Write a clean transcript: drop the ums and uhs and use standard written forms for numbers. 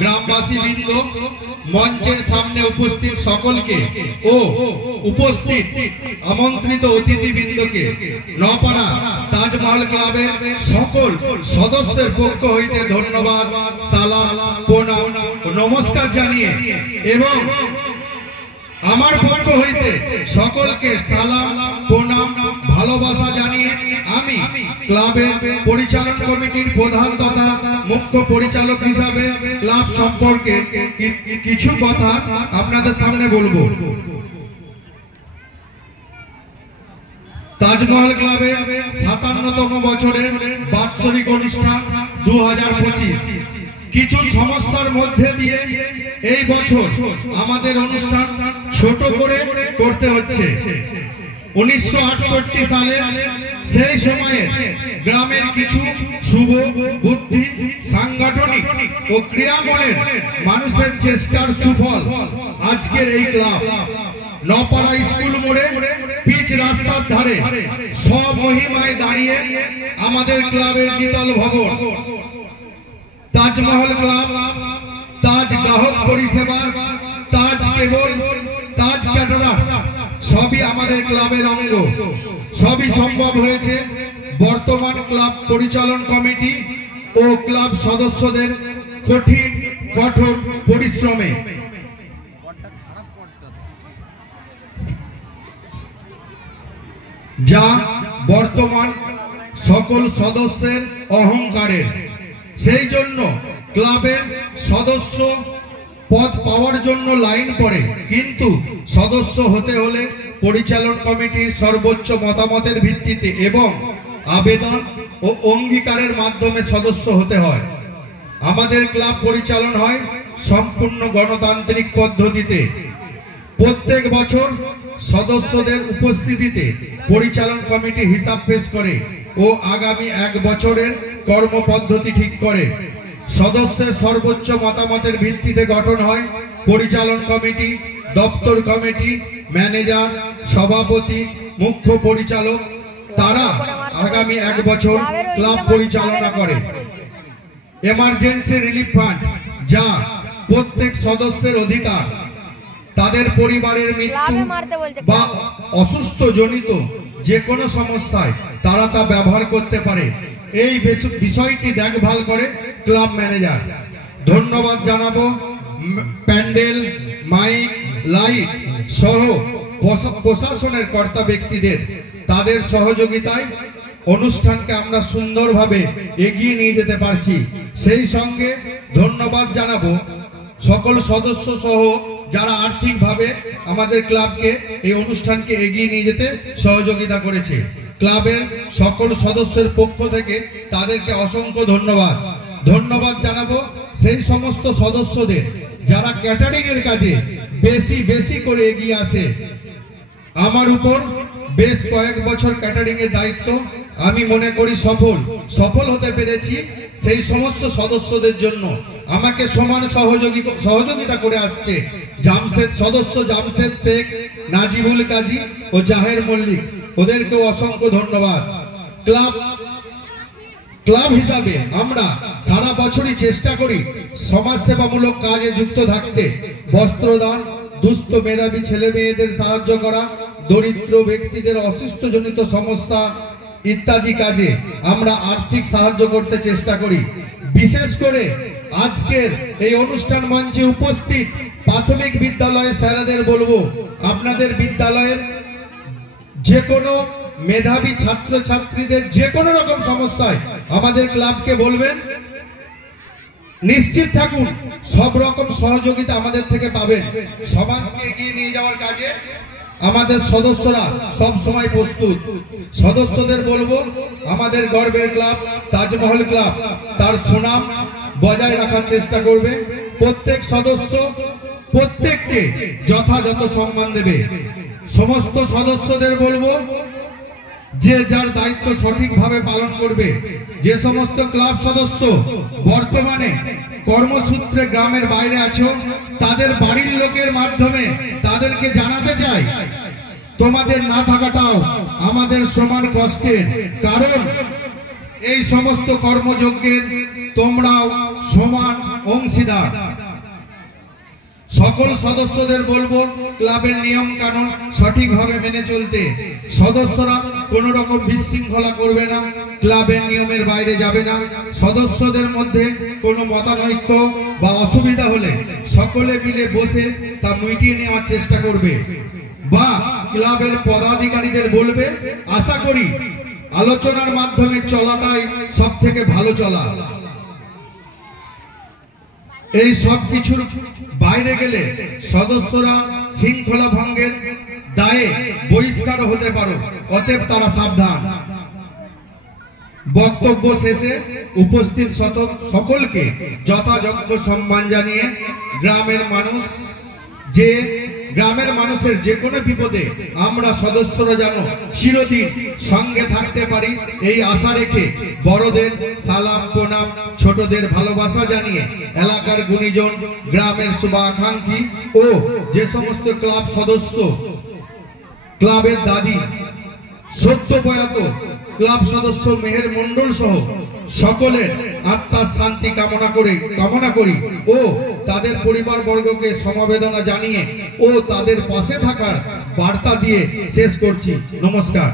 গ্রামবাসী বৃন্দ, মঞ্চের সামনে উপস্থিত সকলকে ও উপস্থিত আমন্ত্রিত অতিথিবৃন্দকে নপাড়া তাজমহল ক্লাবের সকল সদস্যের পক্ষ হইতে ধন্যবাদ, সালাম, প্রণাম, নমস্কার জানিয়ে এবং আমার পক্ষ হইতে সকলকে সালাম, প্রণাম, ভালোবাসা জানিয়ে আমি ক্লাবের পরিচালন কমিটির প্রধান তথা মুখ্য পরিচালক হিসাবে ক্লাব সম্পর্কে কিছু কথা আপনাদের সামনে বলবো। তাজমহল ক্লাবের ৫৭তম বছরের বাৎসরিক অনুষ্ঠান ২০২৫ কিছু সমস্যার মধ্যে দিয়ে এই বছর আমাদের অনুষ্ঠান ছোট করে করতে হচ্ছে। ১৯৬৮ সালে সেই সময়ে গ্রামের কিছু শুভ বুদ্ধি, সাংগঠনিক ও ক্রিয়ামনের মানুষের চেষ্টার সুফল আজকের এই ক্লাব। নপাড়া স্কুল মোড়ে পিচ রাস্তার ধারে স্বমহিমায় দাঁড়িয়ে আমাদের ক্লাবের দ্বিতল ভবন তাজমহল ক্লাব, তাজ গ্রাহক পরিষেবা, তাজ কেবল, তাজ ক্যাটারার সবই আমাদের ক্লাবের অঙ্গ। সবই সম্ভব হয়েছে বর্তমান ক্লাব পরিচালন কমিটি ও ক্লাব সদস্যদের কঠিন কঠোর পরিশ্রমে। যা বর্তমান সকল সদস্যের অহংকারের। সেই জন্য ক্লাবের সদস্য পদ পাওয়ার জন্য লাইন পড়ে, কিন্তু সদস্য হতে হলে পরিচালন কমিটির সর্বোচ্চ মতামতের ভিত্তিতে এবং আবেদন ও অঙ্গীকারের মাধ্যমে সদস্য হতে হয়। আমাদের ক্লাব পরিচালন হয় সম্পূর্ণ গণতান্ত্রিক পদ্ধতিতে। প্রত্যেক বছর সদস্যদের উপস্থিতিতে পরিচালন কমিটি হিসাব পেশ করে ও আগামী ১ বছরের কর্মপদ্ধতি ঠিক করে। সদস্যের সর্বোচ্চ মতামতের ভিত্তিতে গঠন হয় পরিচালন কমিটি, দপ্তর কমিটি, ম্যানেজার, সভাপতি, মুখ্য পরিচালক। তারা আগামী ১ বছর ক্লাব পরিচালনা করে। এমার্জেন্সি রিলিফ ফান্ড, যা প্রত্যেক সদস্যের অধিকার। তাদের পরিবারের মৃত্যু বা অসুস্থ জনিত যে কোনো সমস্যায় তারা তা ব্যবহার করতে পারে। এই বিষয়টি দেখভাল করে ক্লাব ম্যানেজার। ধন্যবাদ জানাবো প্যান্ডেল, মাইক, লাইট সহ প্রশাসনের কর্তা ব্যক্তিদের। তাদের সহযোগিতায় অনুষ্ঠানকে আমরা সুন্দরভাবে এগিয়ে নিয়ে যেতে পারছি। সেই সঙ্গে ধন্যবাদ জানাবো সকল সদস্য সহ যারা আর্থিকভাবে আমাদের ক্লাবকে এই অনুষ্ঠানকে এগিয়ে নিয়ে যেতে সহযোগিতা করেছে। ক্লাবের সকল সদস্যের পক্ষ থেকে তাদেরকে অসংখ্য ধন্যবাদ। ধন্যবাদ জানাবো সেই সমস্ত সদস্যদের যারা ক্যাটারিং এর কাজে বেশি করে এগিয়ে আসে। আমার উপর বেশ কয়েক বছর ক্যাটারিং এর দায়িত্ব। আমি মনে করি সফল হতে পেরেছি সেই সমস্ত সদস্যদের জন্য। আমাকে সমান সহযোগিতা করে আসছে জামশেদ শেখ, নাজিবুল কাজী ও জাহের মল্লিক। ওদেরকেও অসংখ্য ধন্যবাদ। ক্লাব হিসাবে আমরা সারা বছরই চেষ্টা করি সমাজসেবামূলক কাজে যুক্ত থাকতে। বস্ত্রদান, দুস্থ মেধাবী ছেলে মেয়েদের সাহায্য করা, দরিদ্র ব্যক্তিদের অসুস্থজনিত সমস্যা ইত্যাদি কাজে আমরা আর্থিক সাহায্য করতে চেষ্টা করি। বিশেষ করে আজকের এই অনুষ্ঠান মঞ্চে উপস্থিত প্রাথমিক বিদ্যালয়ের স্যারেদের বলবো, আপনাদের বিদ্যালয়ের যে কোনো মেধাবী ছাত্রছাত্রীদের যে কোনো রকম সমস্যায় আমাদের ক্লাবকে বলবেন। নিশ্চিত থাকুন সব রকম সহযোগিতা আমাদের থেকে পাবেন। সমাজকে এগিয়ে নিয়ে যাওয়ার কাজে আমাদের সদস্যরা সব সময় প্রস্তুত। সদস্যদের বলবো, আমাদের গর্বের ক্লাব তাজমহল ক্লাব তার সুনাম বজায় রাখার চেষ্টা করবে। প্রত্যেক সদস্য প্রত্যেককে যথাযথ সম্মান দেবে। সমস্ত সদস্যদের বলবো যে যার দায়িত্ব সঠিকভাবে পালন করবে। যে সমস্ত ক্লাব সদস্য বর্তমানে কর্মসূত্রে গ্রামের বাইরে আছো, তাদের বাড়ির লোকের মাধ্যমে তাদেরকে জানাতে চাই, তোমাদের না থাকাটাও আমাদের সমান কষ্টের। কারণ এই সমস্ত কর্মযজ্ঞের তোমরাও সমান অংশীদার। সকল সদস্যদের বলবো ক্লাবের নিয়ম কানুন সঠিকভাবে মেনে চলতে। সদস্যরা কোনো রকম বিশৃঙ্খলা করবে না, ক্লাবের নিয়মের বাইরে যাবে না। সদস্যদের মধ্যে কোনো মতানৈক্য বা অসুবিধা হলে সকলে মিলে বসে তা মিটিয়ে নেওয়ার চেষ্টা করবে বা ক্লাবের পদাধিকারীদের বলবে। আশা করি আলোচনার মাধ্যমে চলাটাই সব থেকে ভালো চলা। এই সব কিছুর বাইরে গেলে সদস্যরা শৃঙ্খলা ভঙ্গের দায়ে বহিষ্কার হতে পারে, অতএব তারা সাবধান। বক্তব্য শেষে উপস্থিত সকলকে যথাযোগ্য সম্মান জানিয়ে গ্রামের মানুষের যে কোনো বিপদে আমরা সদস্যরা যেন চিরদিন সঙ্গে থাকতে পারি এই আশা রেখে বড়দের সালাম প্রণাম, ছোটদের ভালোবাসা জানিয়ে এলাকার গুণীজন, গ্রামের শুভাকাঙ্ক্ষী ও যে সমস্ত ক্লাব সদস্য, ক্লাবের দাদি, সদ্য প্রয়াত ক্লাব সদস্য মেহের মন্ডল সহ সকলের আত্মার শান্তি কামনা করি ও তাদের পরিবার বর্গকে সমবেদনা জানিয়ে ও তাদের পাশে থাকার বার্তা দিয়ে শেষ করছি। নমস্কার।